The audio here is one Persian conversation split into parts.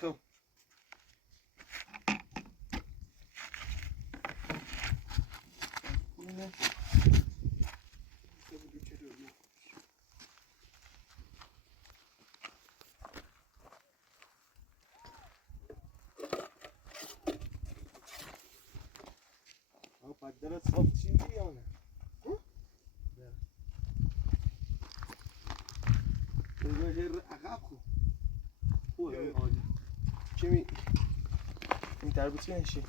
خب درت صاف چی دیانه بذار عقب خو خوبه عالی چی می این تربوت که نشی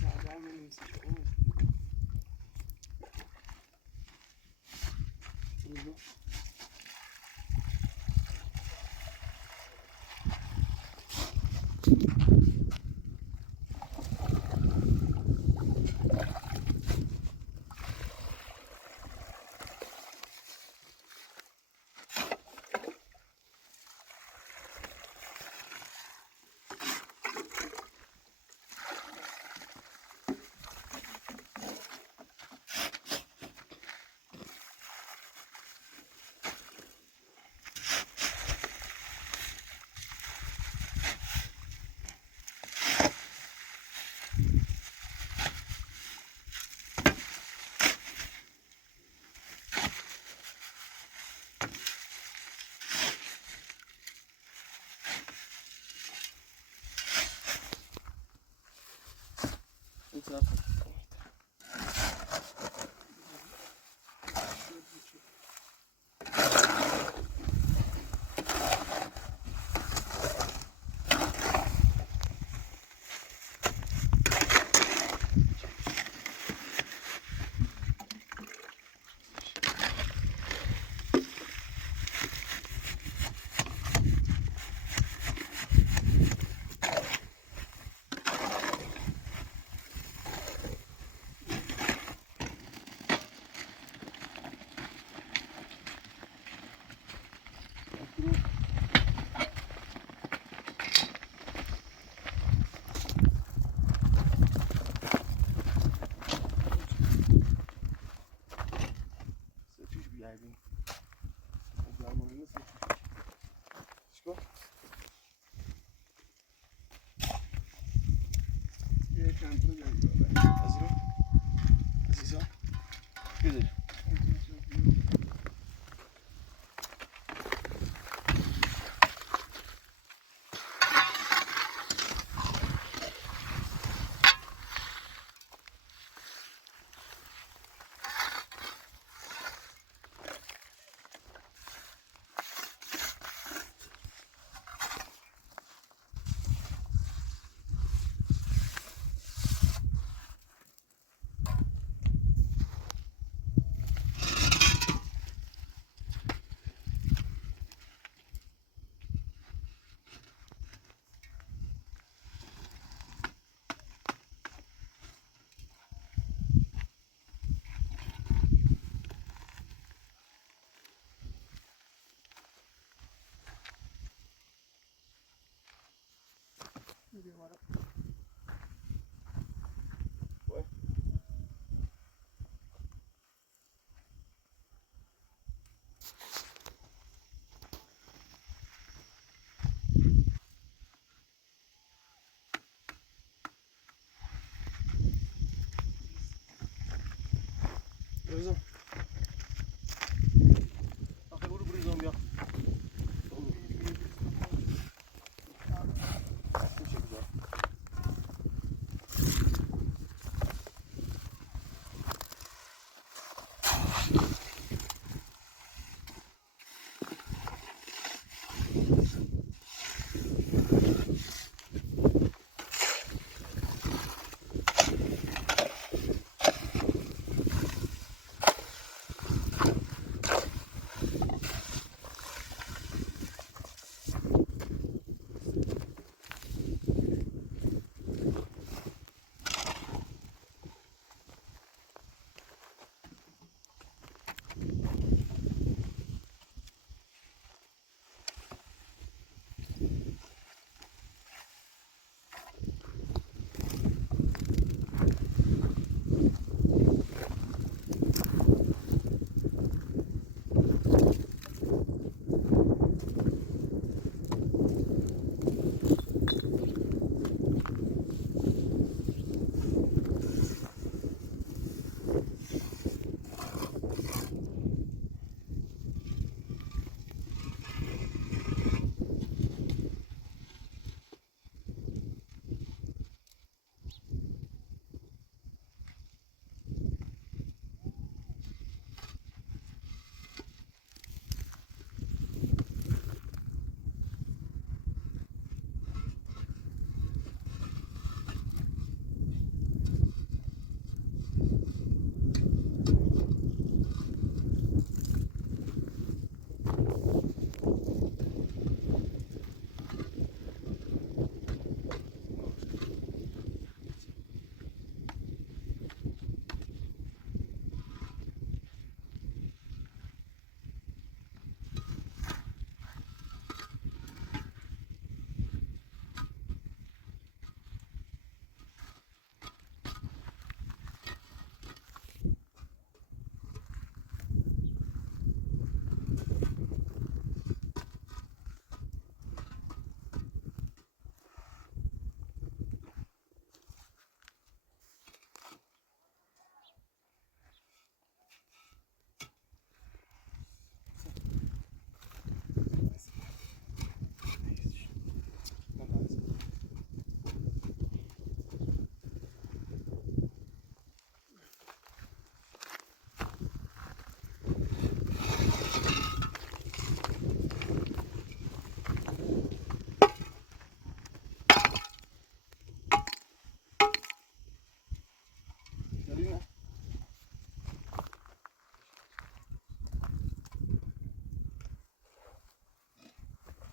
سردر منیسی بیاییم درمانی چیکار یه کنترل داریم از رو عزیزا بده بریزم آخه برو بریزم بیا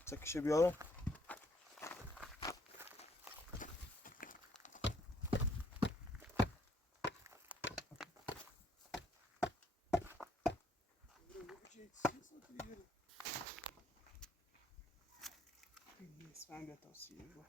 تکشه بیارم. اسفند توصیه بود.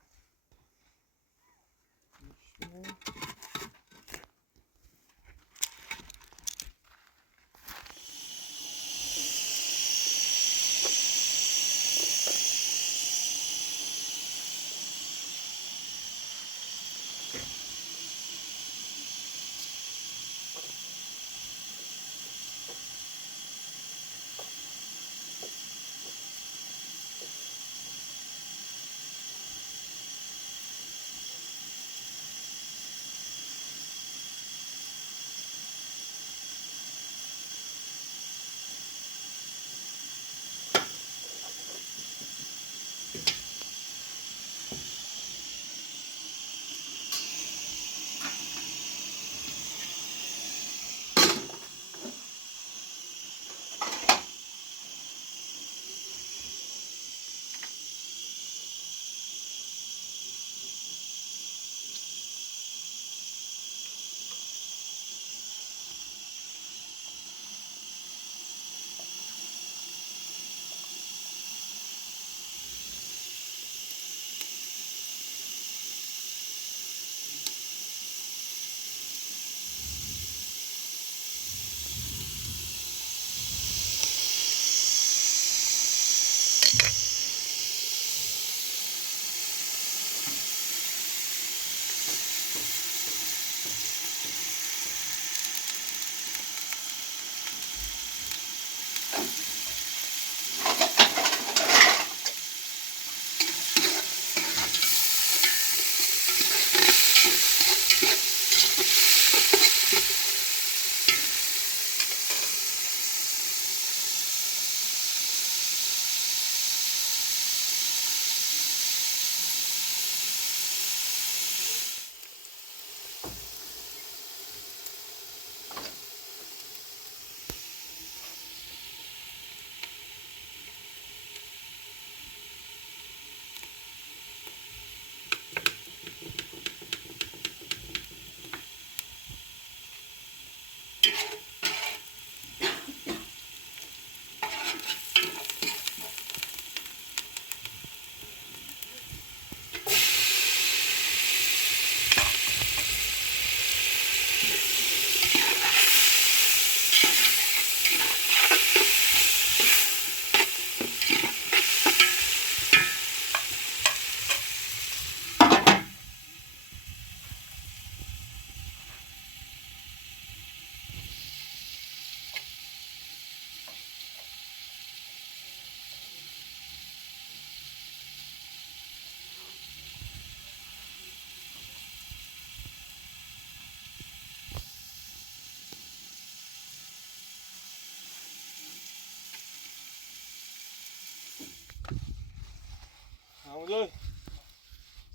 Mahmudoj,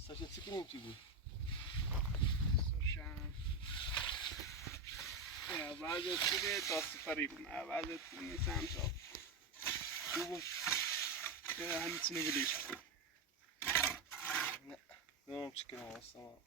Saša cikinim ti بود. Slušam. Ja, بعضی خوبه تا سفری بودم. بعضی خوب نیستم تا. خوبه؟ همچنین بودیش. نه، نمیم چکنم اصلا.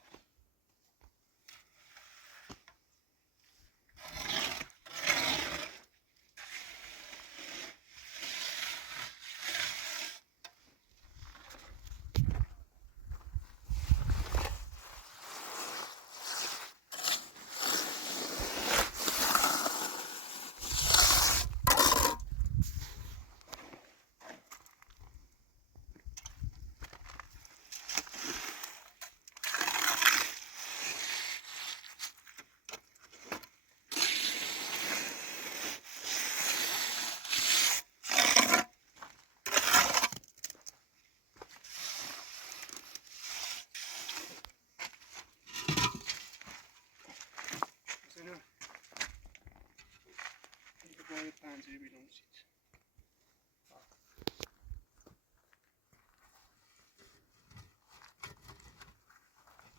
باید پنجره بیرون شید.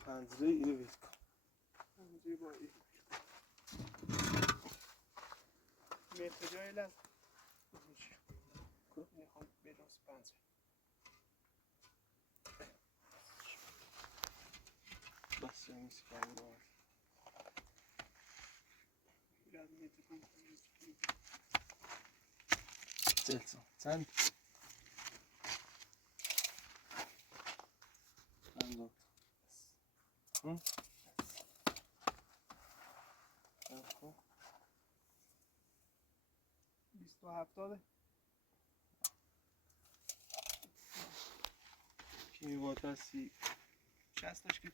پنجره اینو بید کن. پنجره باید متر جای لازم. میخوام بیرون پنجره. نیست که همین راحت. biraz getirdim. Seltsam. Sen? Ben de. Hı? Ecco. 270 Kimi واتسی 60 که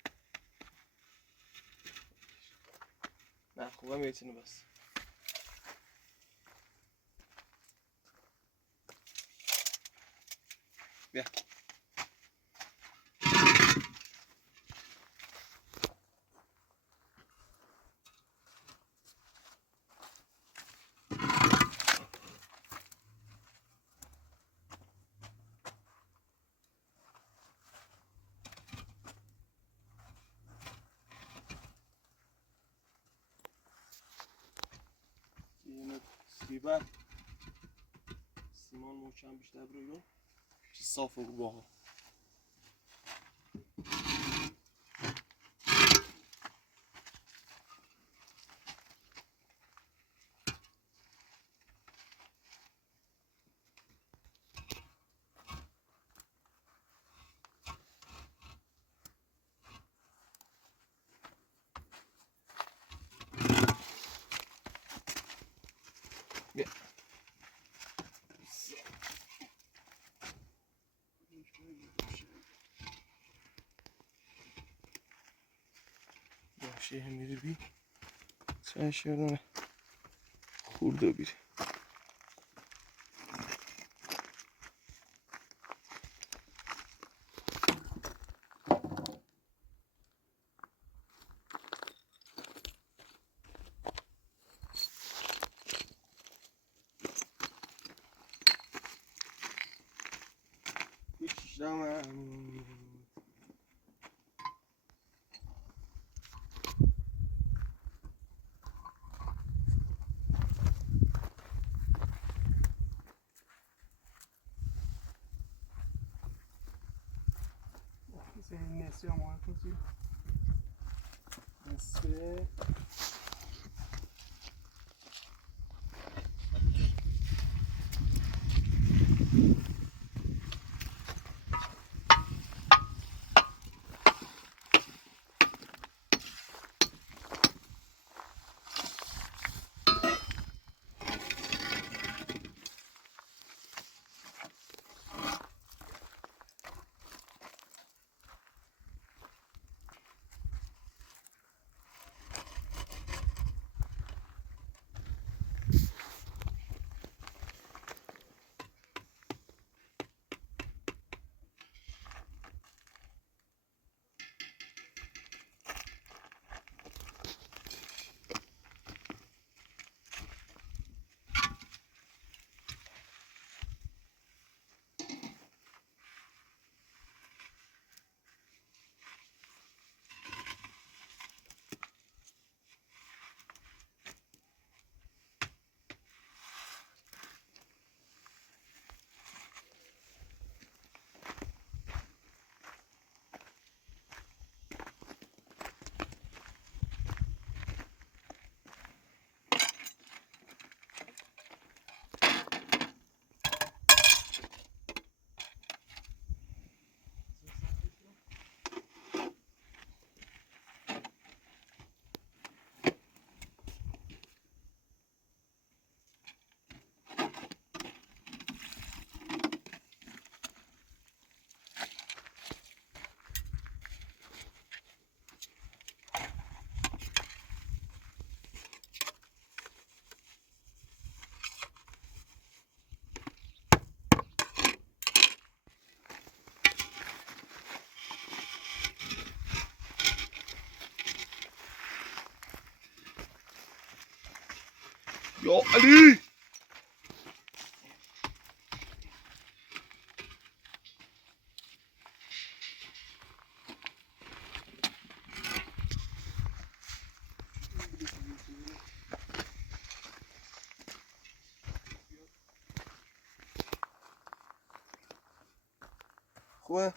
نه خوبه میتونی بس. بیا. یه سیبر سیمان محکم بیشتر برو چی صافه bu bağı. Gel. Ya şehirleri bir sen şuradan kurda bir. Hiç zaman. senin nesi ama kötü. Neyse. Ya Ali! خوبه؟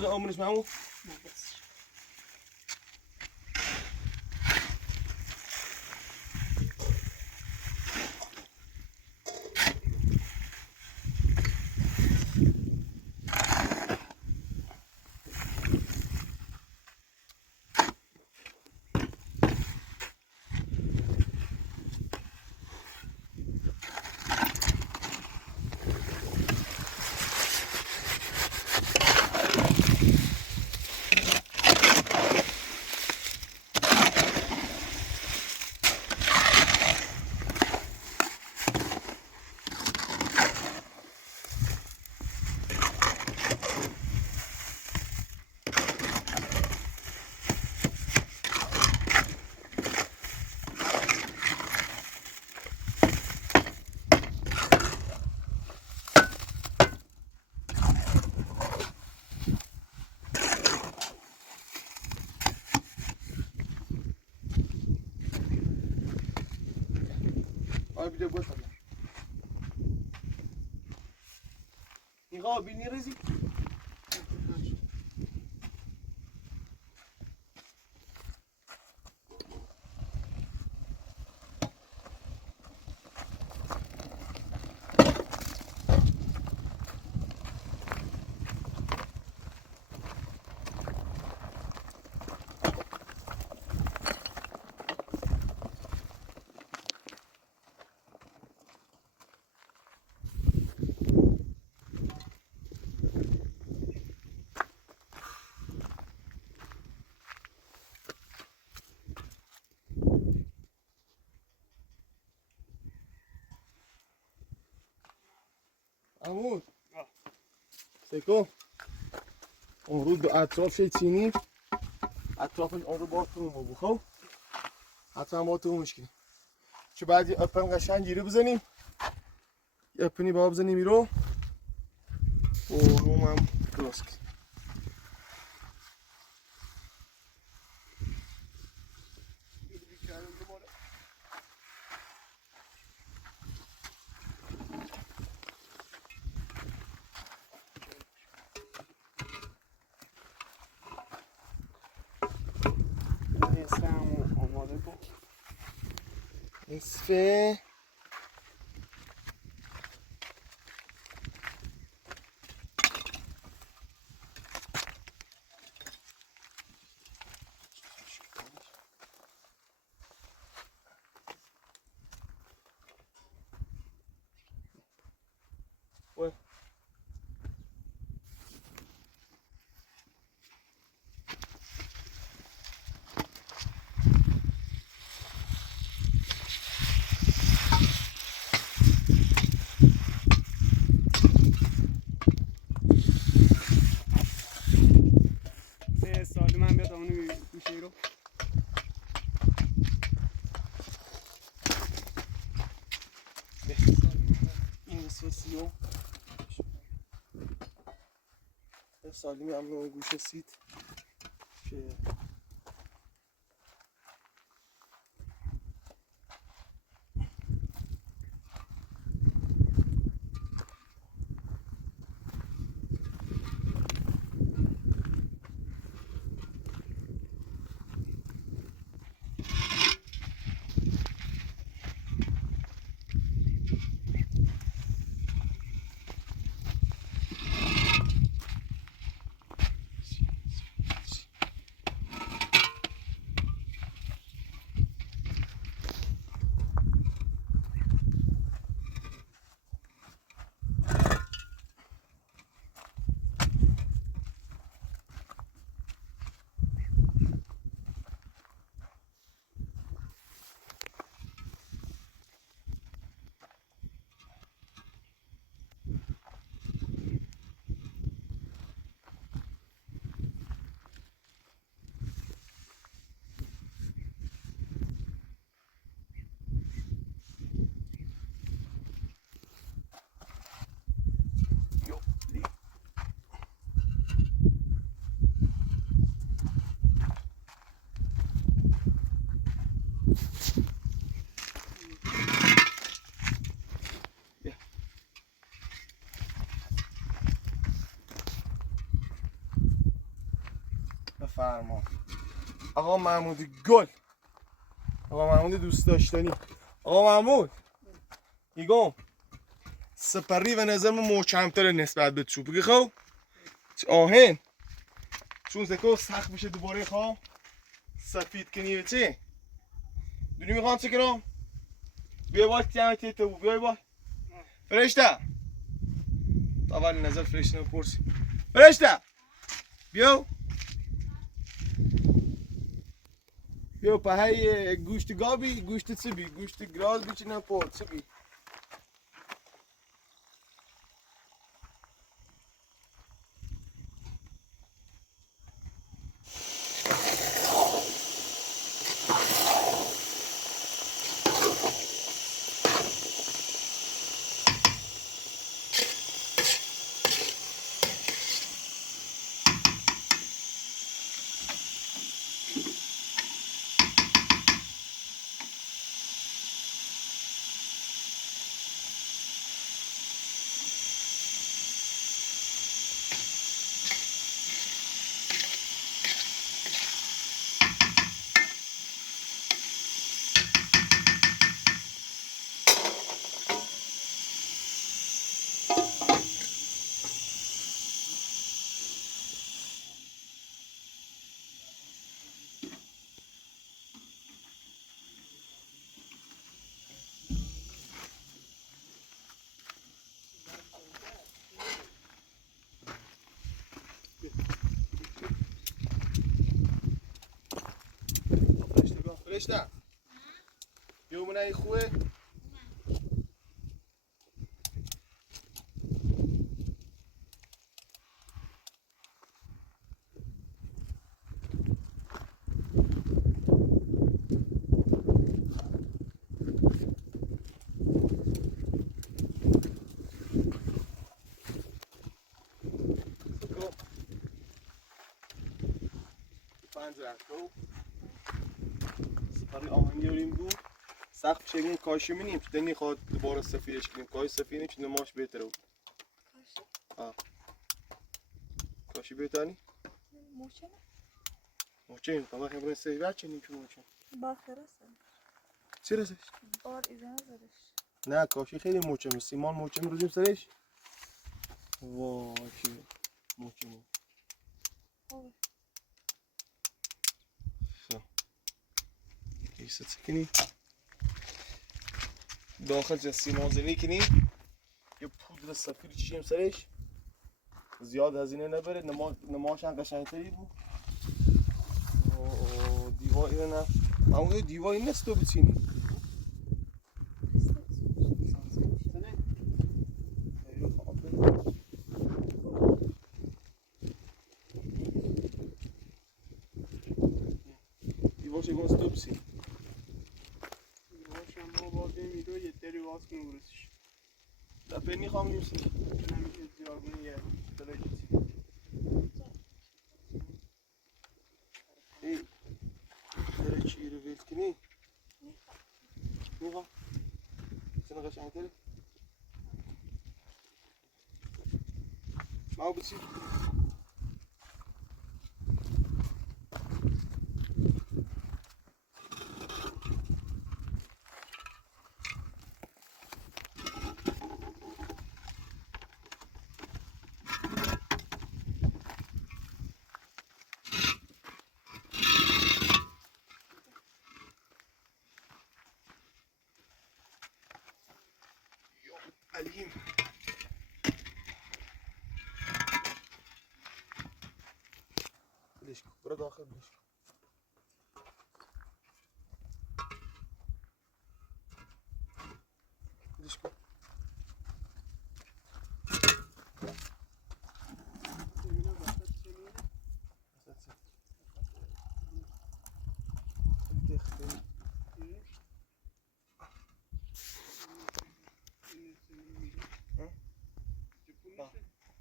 بذار آمونش مامو. Abi bir de boş ver. Niha beni rezil. عمود سکو اون رو به اطراف چینی اطرافش اون رو با تو مو بخو حتما با تو مشکل چه بعد یه اپن قشنگ گیره بزنیم یه اپنی با بزنیم ایرو و روم هم درست کنیم نصفه سالمی هم نوع گوشه سید که بفرما. آقا محمود گل، آقا محمود دوست داشتنی. آقا محمود ایگم سپری و نظر من محکم‌تره نسبت به چوب بگی خب آهن چون زکو سخت بشه دوباره خواه سفید کنی چه دونی میخوام چه کنم بیا باید تیمه تو بیای باید فرشته اول نظر فرشته رو پرسی فرشته بیا بیا پهی گوشت گابی گوشت چی بی گوشت گراز بی چی نپور چی بی فرشته بیا منه ای خوبه پنجره تو سپری آهنی داریم بود سخت شکلی کاشی منیم دنی خواد دوباره سفیدش کنیم کاش سفید نمیشه نماش بهتره بود کاشی بهتری موچه نه موچه طبعا خبرن سه بچه نیم که موچه با خرسه چی رسش بار ایزن زدش نه کاشی خیلی موچه می سیمان موچه می روزیم سرش وای که موچه می خوبه ایسا کنی داخل جا سیمان زنی کنی یه پودر سفید چیم سرش زیاد هزینه نبره نماش هم قشنگتری بود دیوار اینه نه اما دیوار این نیست تو بچینی دیوار چه گونست تو بچینی دیوارش هم باز نمیدو یه دری باز کنه برسش دفعه نیخوام نیستی نمیشه زیارگونه یه دلای چیزی ای داره چی رو ویل کنی میخوام سنه قشنگتری ما بچین علیم بلش کن برو داخل بلش کن بلش کن ببینم وسط چه میره خیلی تخته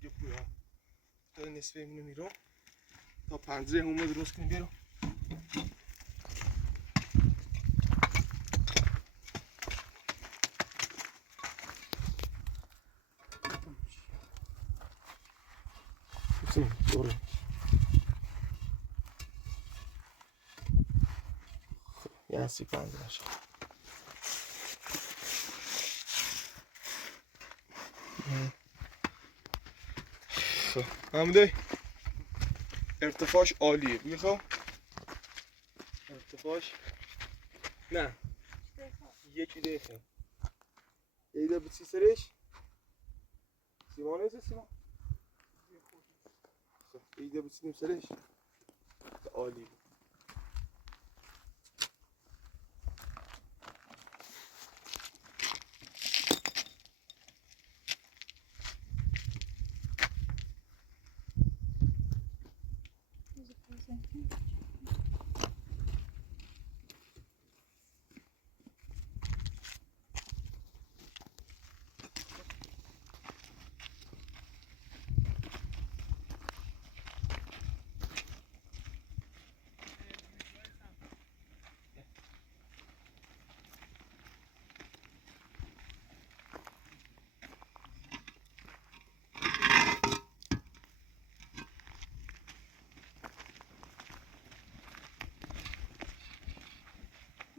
جپوی ها تا نصفه اینو میرم تا پنجره همه درست کنی بیرم بسیم دوره لاستیک بند باشه. حمده ارتفاعش عالیه. بگو ارتفاعش نه یکی دیگه ایده بچی سرش سیمان نیست سیمان ایده بچیم سرش عالی.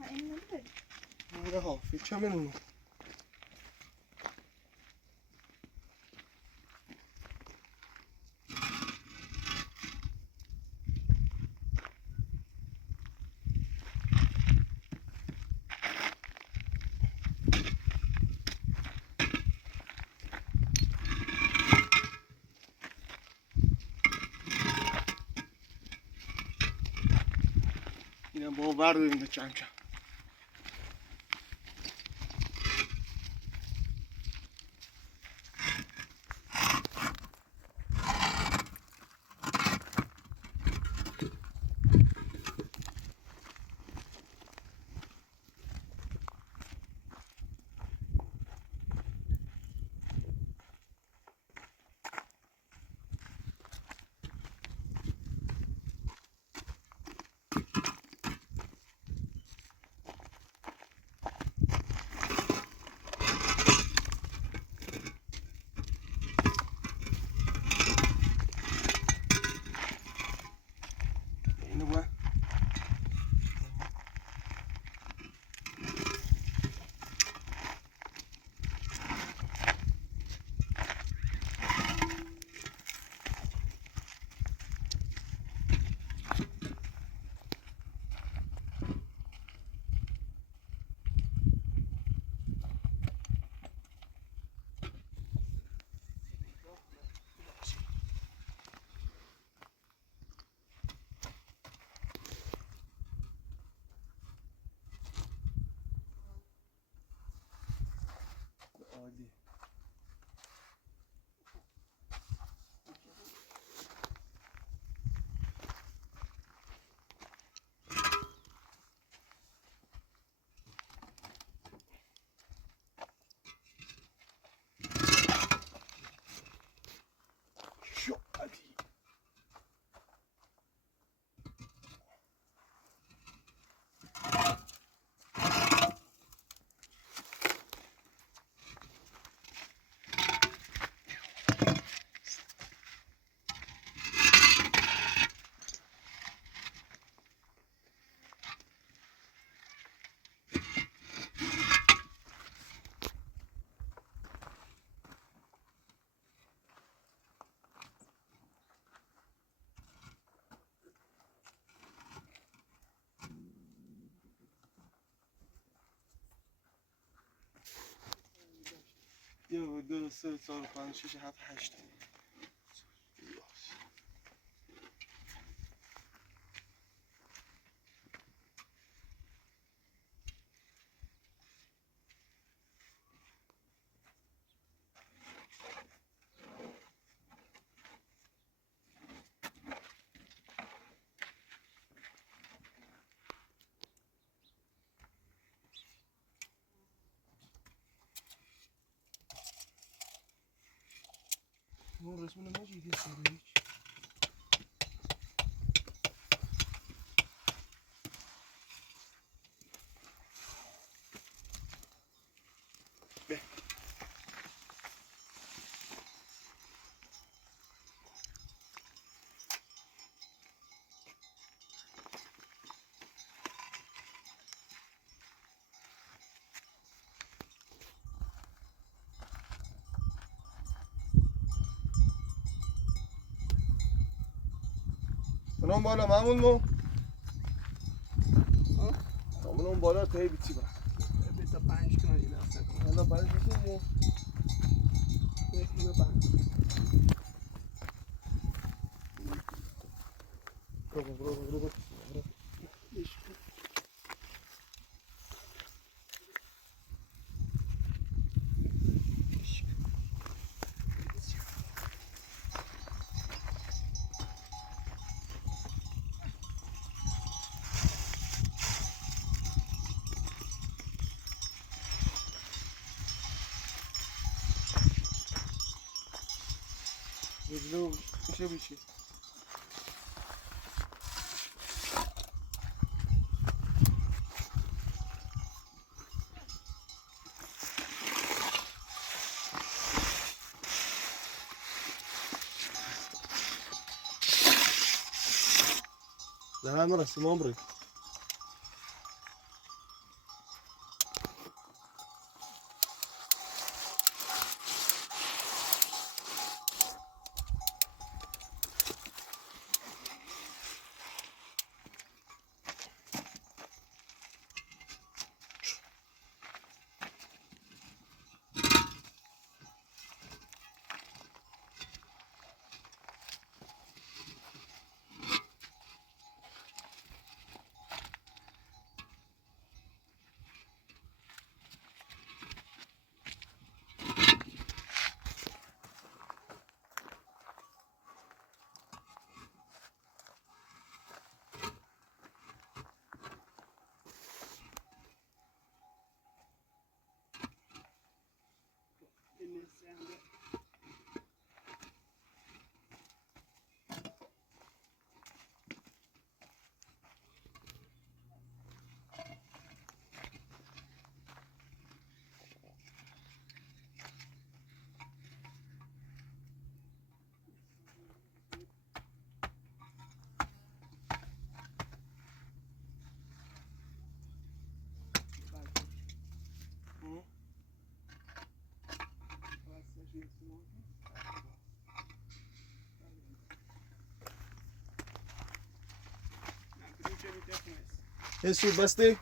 اینو نمی‌داری؟ نه ها فکر منو اینم باور داریم به کم کم. اینو باید عالی. شو عالی. یه دو سه چهار پنج شش هفت هشت. اون رسم نماجیدی سریش برام بالا معمول مو ها؟ همون اون بالا تایی بیچی برم 25 کنه این اصلا کنه حالا باید بشه یکی ببند برو بجلو میشه بیشی زمان مرسی مامری این نسیانده هستی بسته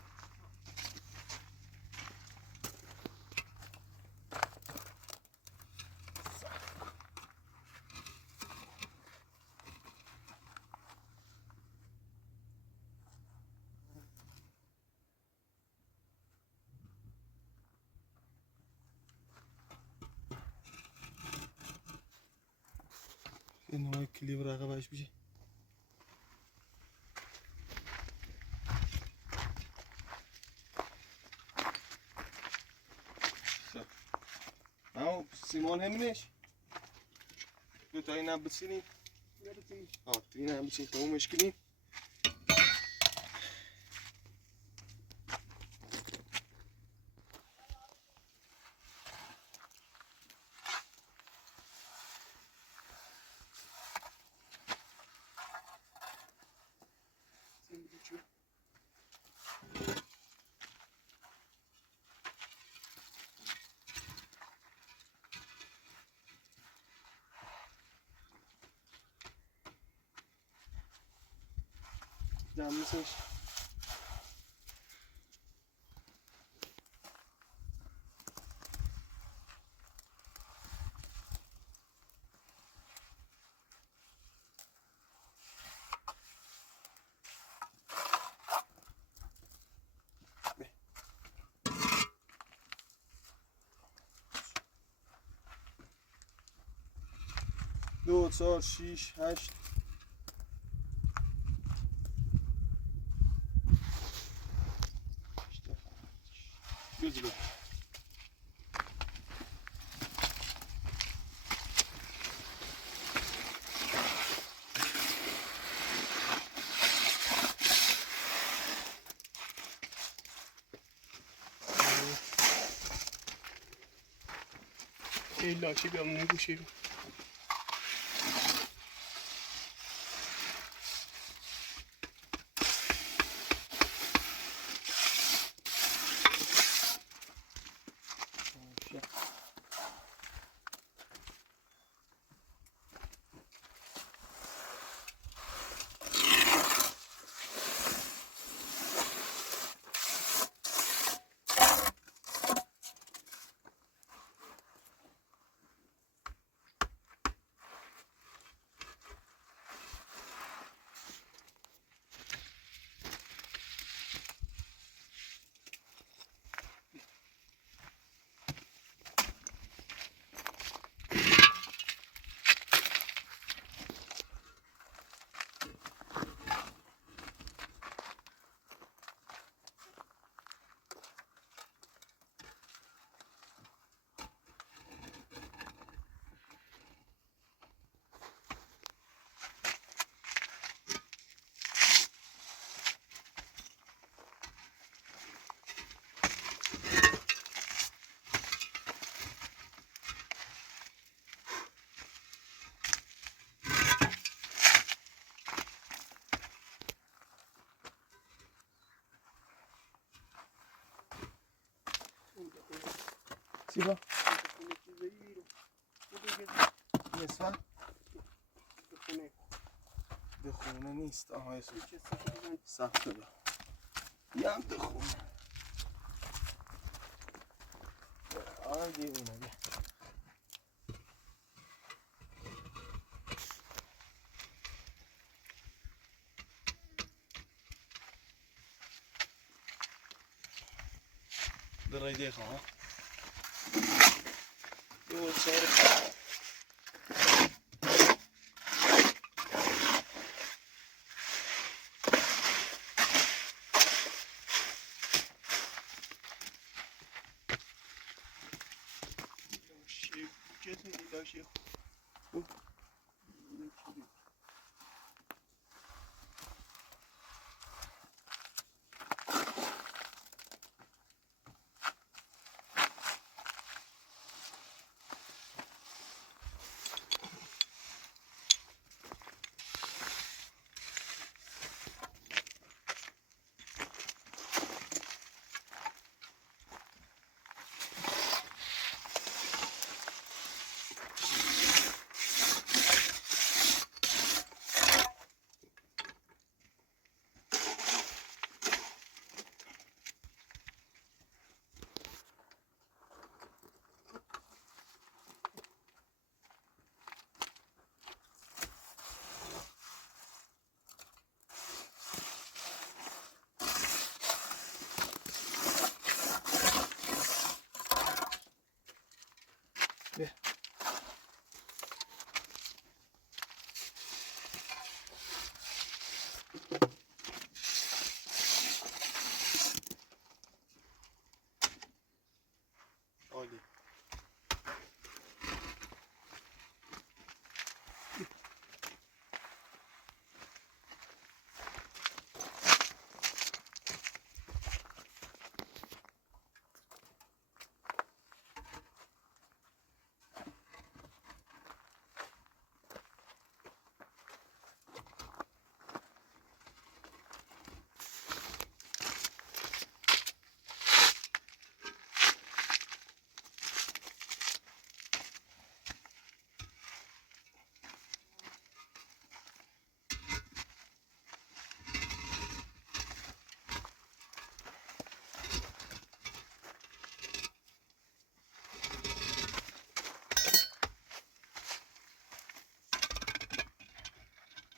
این نوع کلیو رقبش بشه اما سیمان همینش دو تا این هم بسینی این هم بسین تمومش کنیم Damlasın. دو چهار شیش هشت gözlük. İlla ki ben ne kuşayım. چی با؟ خونه چیزایی رو نسبت به خونه به خونه نیست. آها یه چه سفر سخت شده. یه هم به خونه. آره دیوونه بیا. برای دیخوا ها دور ساره کسی دیداشی عالی.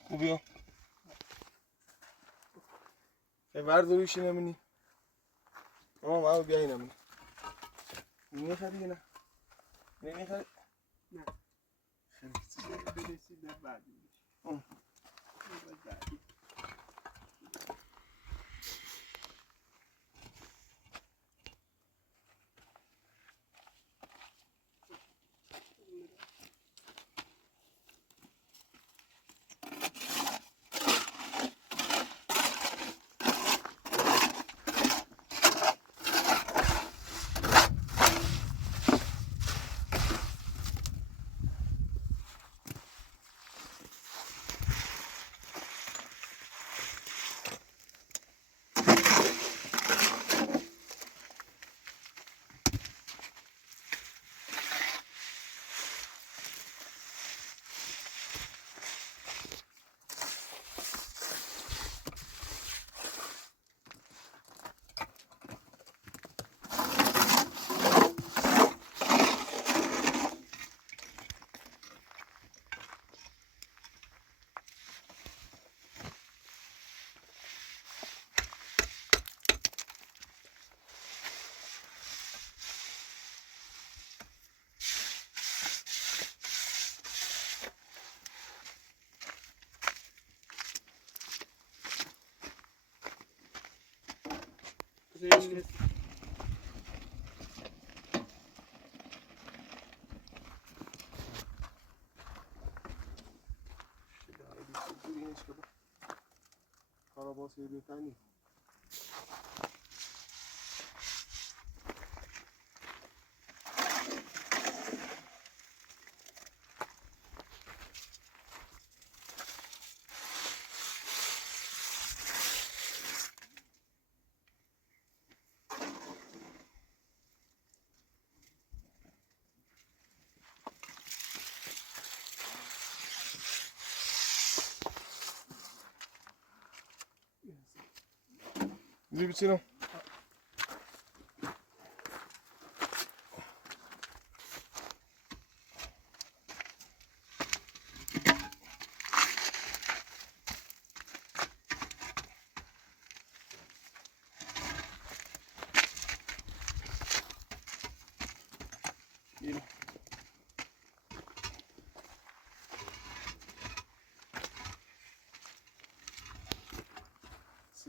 خوبی ها یه برداریشی نمینی اما ما بیایی نمینی میخواد دیگه نه نمیخواد نه خیلی برسید در بعدی بعدی زين Arabası bir tane. اینجا بچینم.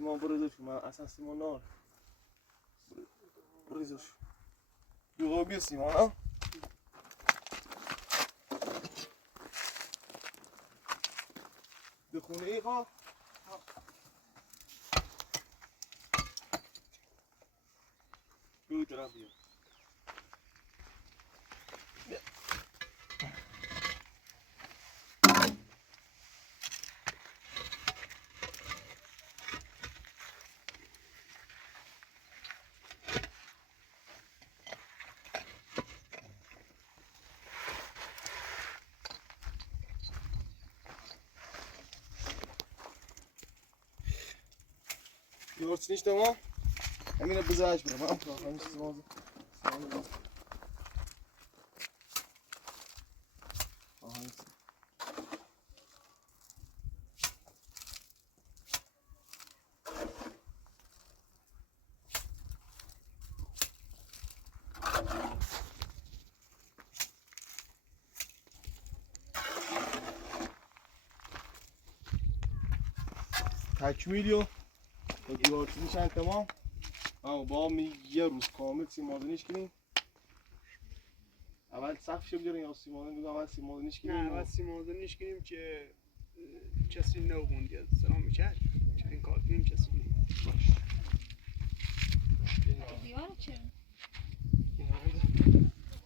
سیمان بریزش من اصلا سیمان نار بریزش دوغا بیا سیمان ها به خونه ای ها بیا طرف بیا دیوارچی نیشتم ها همینه بزرش برم هم همیشه سیمان تکمیلی و با دیوارچینی چند تمام اما با هم یه روز کامل سیمادونیش کنیم اول سقفش بیاریم یا سیمادونی بگم اول سیمادونیش کنیم نه اول سیمادونیش کنیم که کسی نبوند یا سلام میکرد که این کار کنیم کسی نبوند دیوار چه؟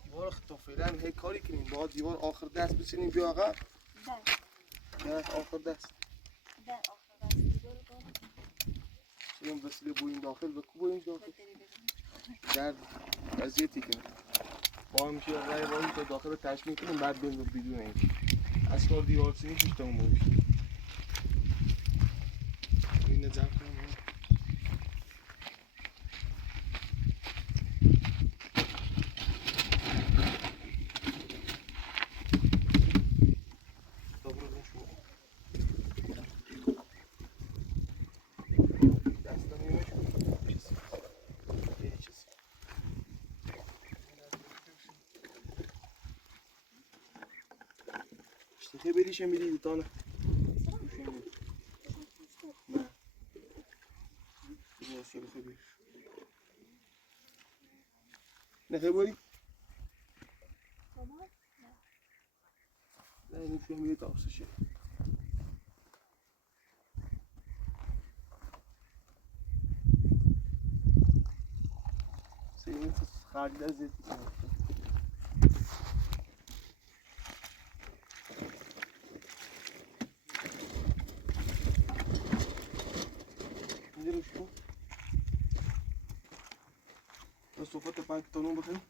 دیوار تا فعلا هی کاری کنیم با دیوار آخر دست بچینیم بیا آقا نه آخر دست در آخر دست دیوار با چیم وسیله بوییم داخل و کو بوییم داخل در وضعیتی کنیم با هم میشه رای باییم تا داخل تشمیل کنیم بعد بیم بدون این از کار دیوار چینی پیشتمون باییم این نظر کنیم İşte belişen biriydi tane. Ne? Ne şöyle bir. Ne خبری؟ تمام؟ نه این فیلم یه تاکسشه. Senin خرید از زیتی کنم. اینجا روش کن. از صفات پنج تانون بخیم.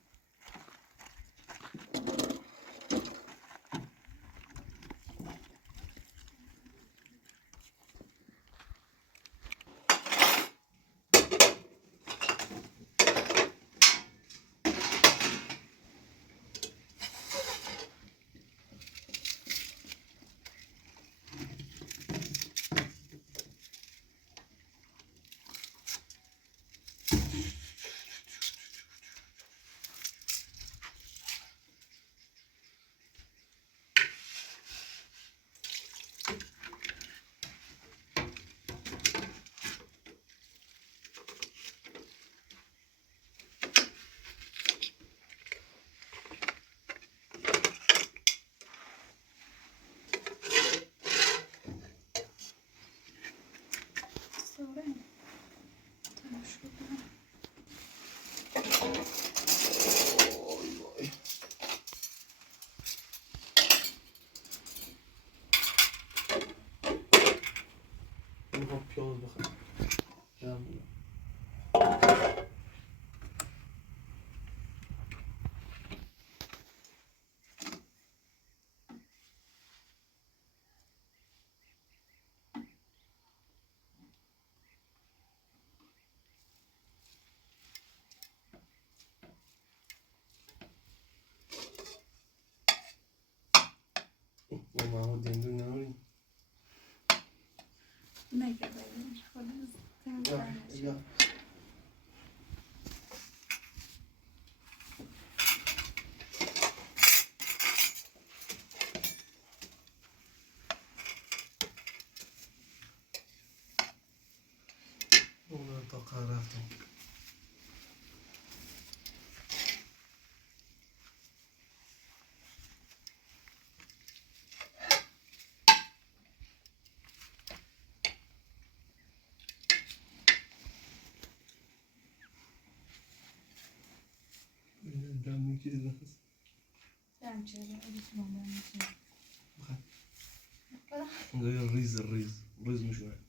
ما هو دندون نمونی نگه بایدش خودم تمام یا اون تا رفتم دم میگیری دست دم چه مامان میشه ریز میشونه